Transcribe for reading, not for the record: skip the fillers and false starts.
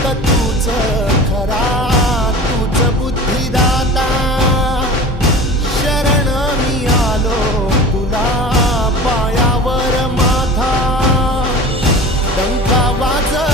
फक्त तूच खरा, तूच बुद्धिदाता. शरण मी आलो तुला पायावर माझा, डंका वाजविला